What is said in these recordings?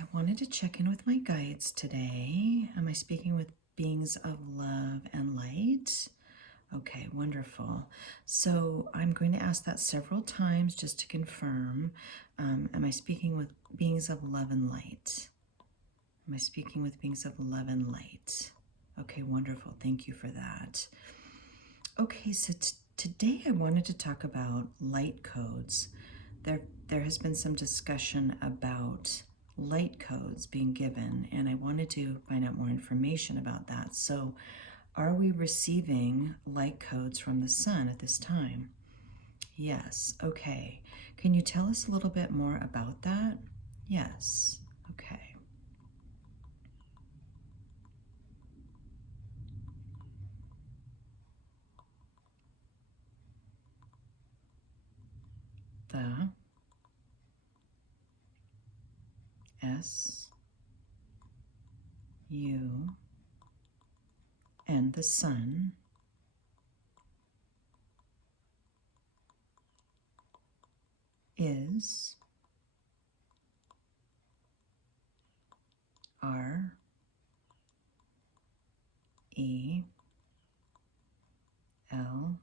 I wanted to check in with my guides today. Am I speaking with beings of love and light? Okay, wonderful. So I'm going to ask that several times just to confirm. Am I speaking with beings of love and light? Am I speaking with beings of love and light? Okay, wonderful. Thank you for that. Okay, so today I wanted to talk about light codes. There has been some discussion about light codes being given, and I wanted to find out more information about that. So, are we receiving light codes from the sun at this time? Yes. Okay. Can you tell us a little bit more about that? Yes. Okay. The S U and the sun is R E L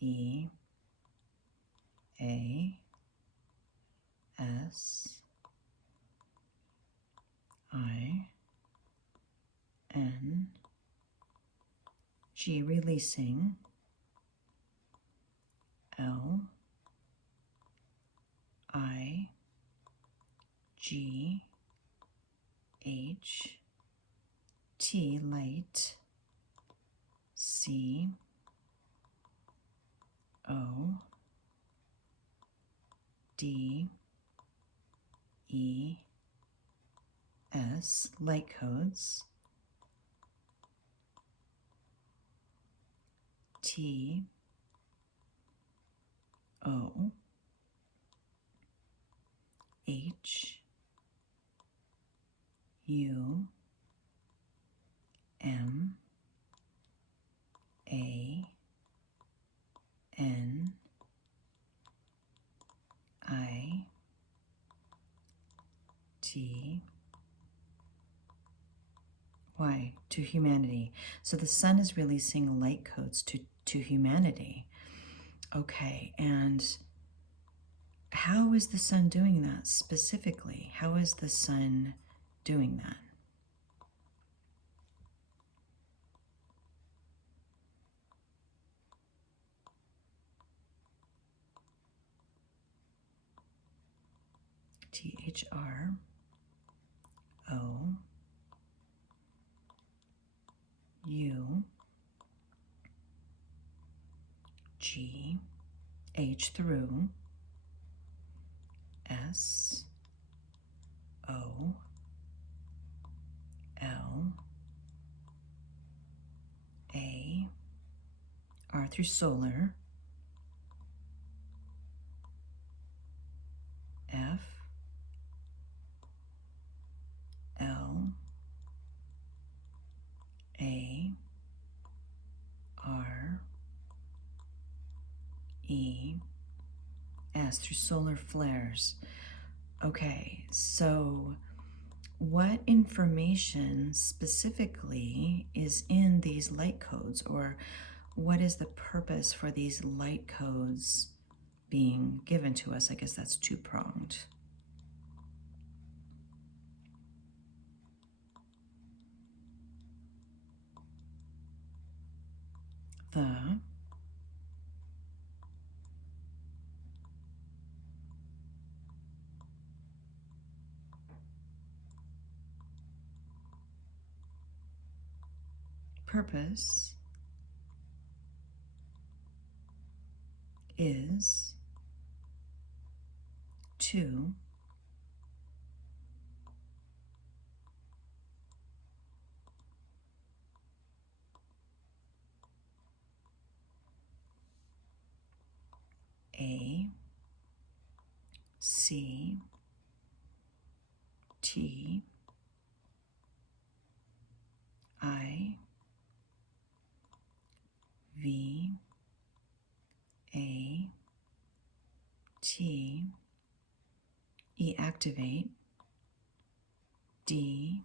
E A S I N G, releasing L I G H T, light, C O D E S, light codes, T O H U M A N I T Y, to humanity. So the sun is releasing light codes to humanity. Okay, and how is the sun doing that specifically? How is the sun doing that? THR O U G H through S O L A R through solar, F L A R E S through solar flares. Okay, so what information specifically is in these light codes, or what is the purpose for these light codes being given to us? I guess that's two-pronged. The purpose is to A C T I V A T E, activate. D,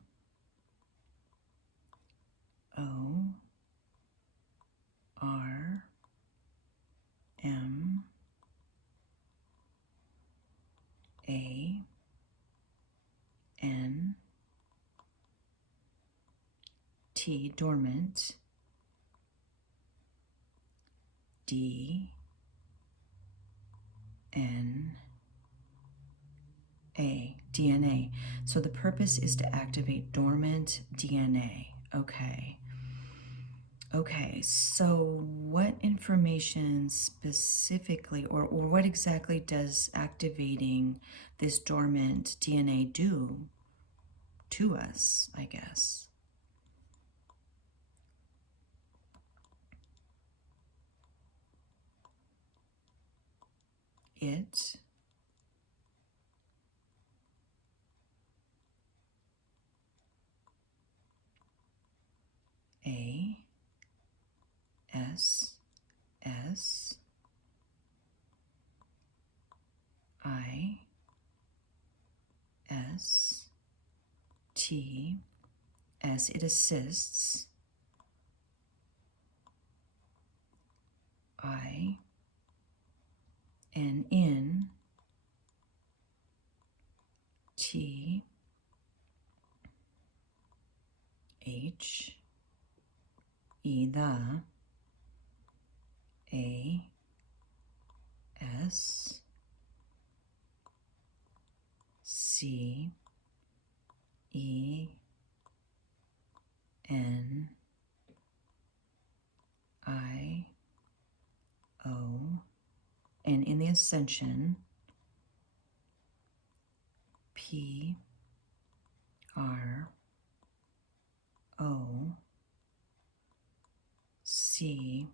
O, R, M, A, N, T, dormant. D, N, A, DNA. So the purpose is to activate dormant DNA. Okay. Okay, so what information specifically, or what exactly does activating this dormant DNA do to us, I guess? It A S S I S T S, it assists. I N in T H E, the A S C E N I O, and in the ascension, P R O C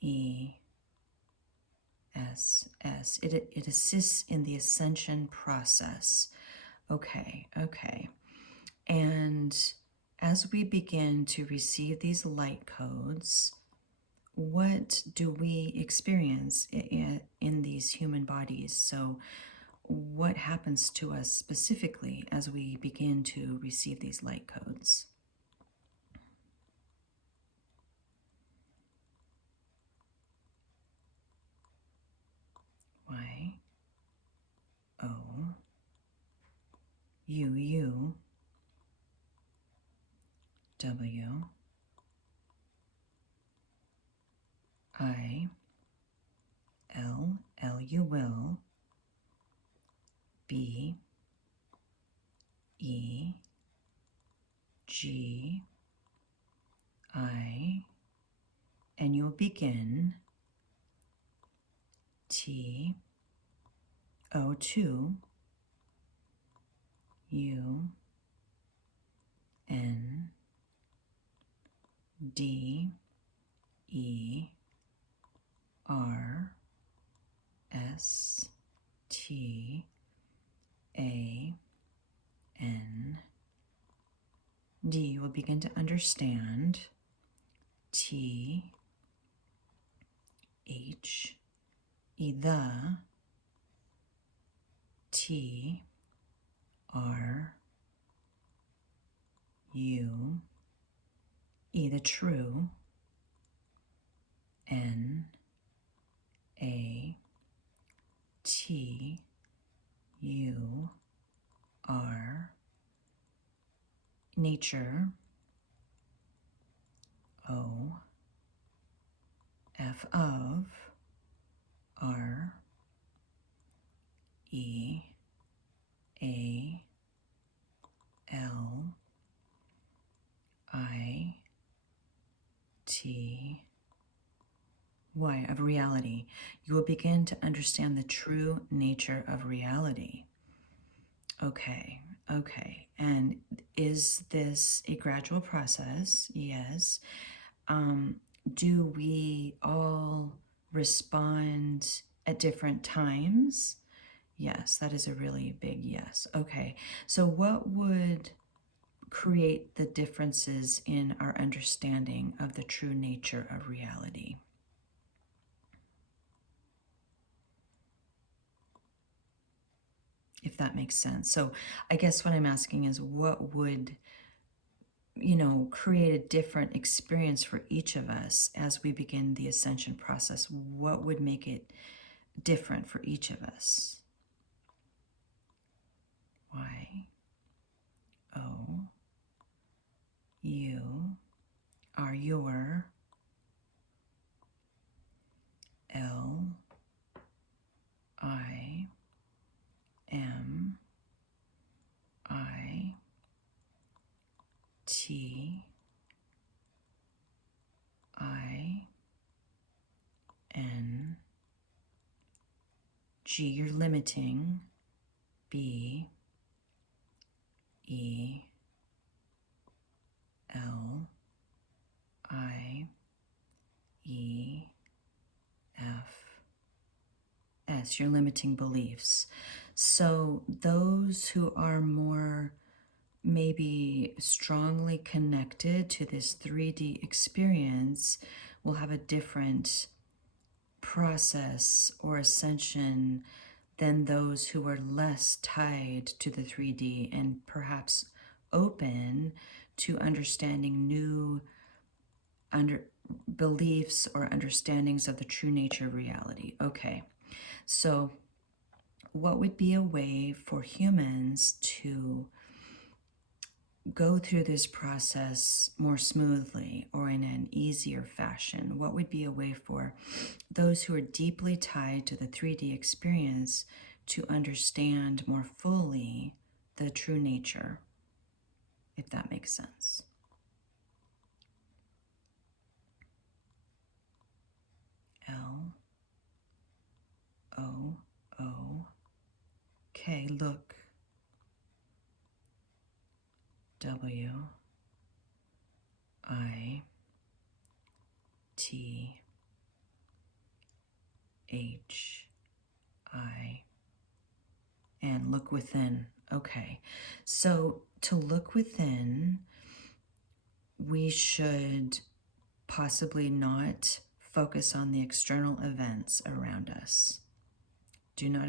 E S S. It assists in the ascension process. Okay, okay. And as we begin to receive these light codes, what do we experience in these human bodies? So what happens to us specifically as we begin to receive these light codes? Y O U U W I L L, you will, B E G I, and you'll begin T O 2 U N D E R S T A N D. You will begin to understand T H E, the T R U E, the true, N A T U R, nature, O F of R E A L I T Y, of reality. You will begin to understand the true nature of reality. Okay, okay. And is this a gradual process? Yes. Do we all respond at different times? Yes, that is a really big yes. Okay, so what would create the differences in our understanding of the true nature of reality? if that makes sense. So I guess what I'm asking is what would, create a different experience for each of us as we begin the ascension process? What would make it different for each of us? Y, O, U are your, L, I, M, I, T, I, N, G, you're limiting, B, E, L, I, E, F, S, your limiting beliefs. So those who are more maybe strongly connected to this 3D experience will have a different process or ascension than those who are less tied to the 3D and perhaps open to understanding new beliefs or understandings of the true nature of reality. Okay, so what would be a way for humans to go through this process more smoothly or in an easier fashion? What would be a way for those who are deeply tied to the 3D experience to understand more fully the true nature, if that makes sense? L, O, O, K, look, W, I, T, H, I, and look within. Okay, so to look within, we should possibly not focus on the external events around us. Do not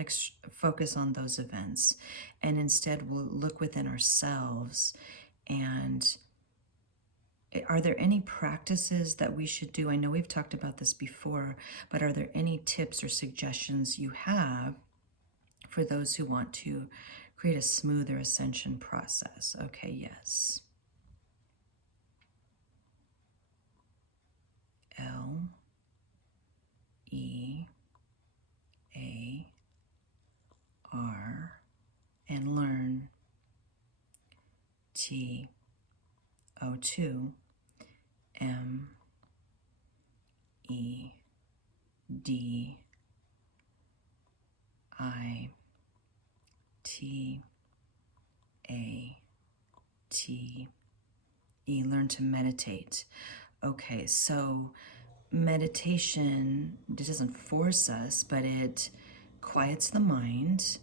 focus on those events, and instead we'll look within ourselves. And are there any practices that we should do? I know we've talked about this before, but are there any tips or suggestions you have for those who want to create a smoother ascension process? Okay, yes. L, E, A, R, and learn. T, O2, M, E, D, I, T, A, T, E. Learn to meditate. Okay, so meditation, it doesn't force us, but it quiets the mind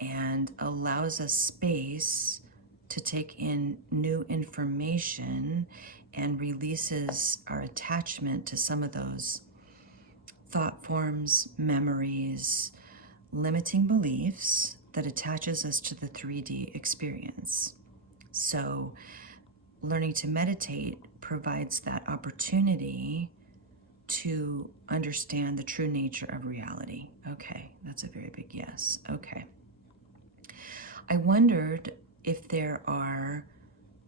and allows us space to take in new information and releases our attachment to some of those thought forms, memories, limiting beliefs that attaches us to the 3D experience. So learning to meditate provides that opportunity to understand the true nature of reality. Okay, that's a very big yes. Okay. I wondered if there are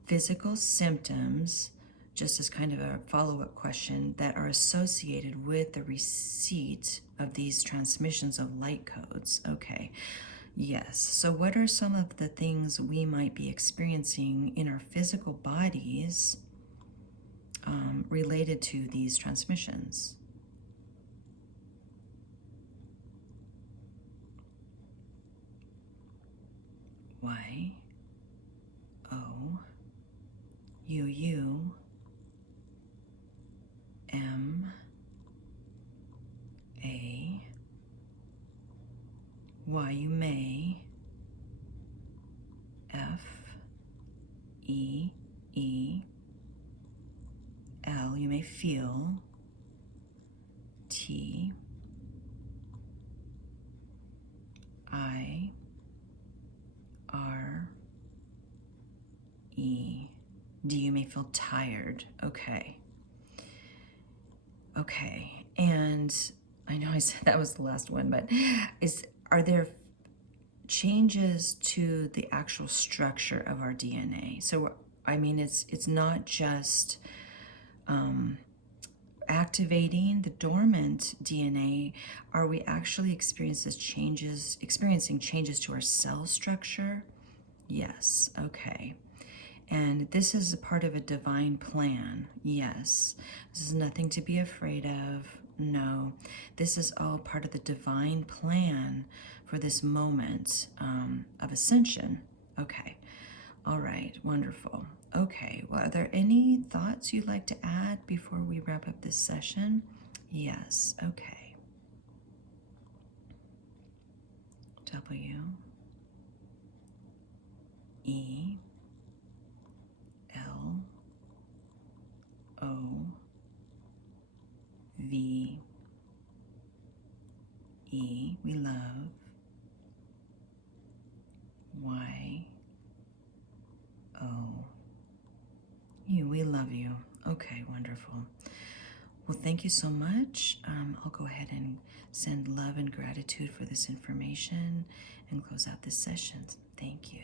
physical symptoms, just as kind of a follow-up question, that are associated with the receipt of these transmissions of light codes. Okay, yes. So what are some of the things we might be experiencing in our physical bodies related to these transmissions? Y, O, U, M, A, Y, you may, F, E, E, L, you may feel, T, I, E. D, you may feel tired. Okay. Okay. And I know I said that was the last one, but are there changes to the actual structure of our DNA? So, I mean, it's not just activating the dormant DNA. Are we actually experiencing changes to our cell structure? Yes. Okay. And this is a part of a divine plan. Yes. This is nothing to be afraid of. No. This is all part of the divine plan for this moment of ascension. Okay. All right. Wonderful. Okay. Well, are there any thoughts you'd like to add before we wrap up this session? Yes. Okay. W. E. L. O. V. E. We love. Y. O. You. We love you. Okay, wonderful. Well, thank you so much. I'll go ahead and send love and gratitude for this information and close out this session. Thank you.